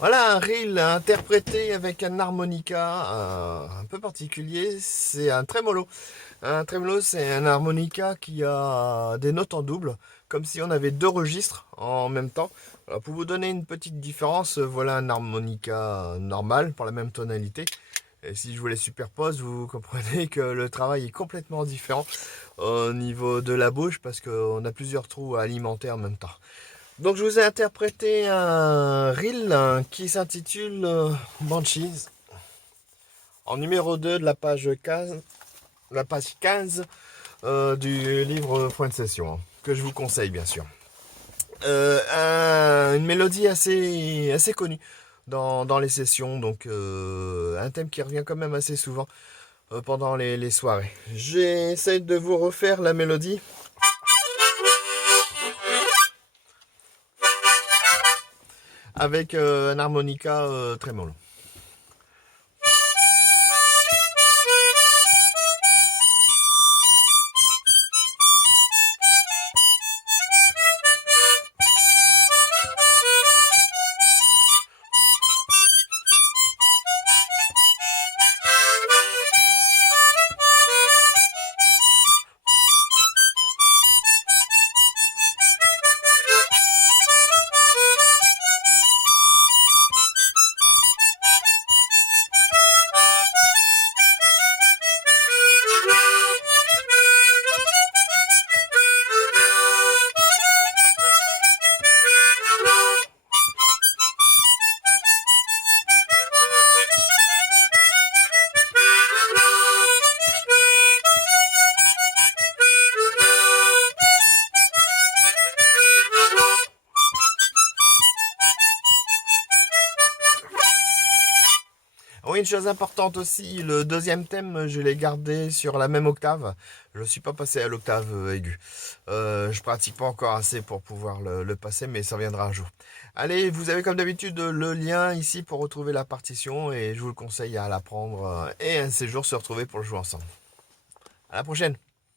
Voilà un reel interprété avec un harmonica un peu particulier, c'est un tremolo. Un tremolo, c'est un harmonica qui a des notes en double, comme si on avait deux registres en même temps. Alors, pour vous donner une petite différence, voilà un harmonica normal pour la même tonalité. Et si je vous les superpose, vous comprenez que le travail est complètement différent au niveau de la bouche parce qu'on a plusieurs trous à alimenter en même temps. Donc je vous ai interprété un reel qui s'intitule Banshees en numéro 2 de la page 15 du livre Point de session, que je vous conseille bien sûr. Une mélodie assez connue dans les sessions, donc un thème qui revient quand même assez souvent pendant les soirées. J'essaie de vous refaire la mélodie avec un harmonica trémolo. Oui, une chose importante aussi, le deuxième thème, je l'ai gardé sur la même octave. Je ne suis pas passé à l'octave aiguë. Je pratique pas encore assez pour pouvoir le passer, mais ça viendra un jour. Allez, vous avez comme d'habitude le lien ici pour retrouver la partition et je vous le conseille à l'apprendre et un de ces jours se retrouver pour le jouer ensemble. À la prochaine!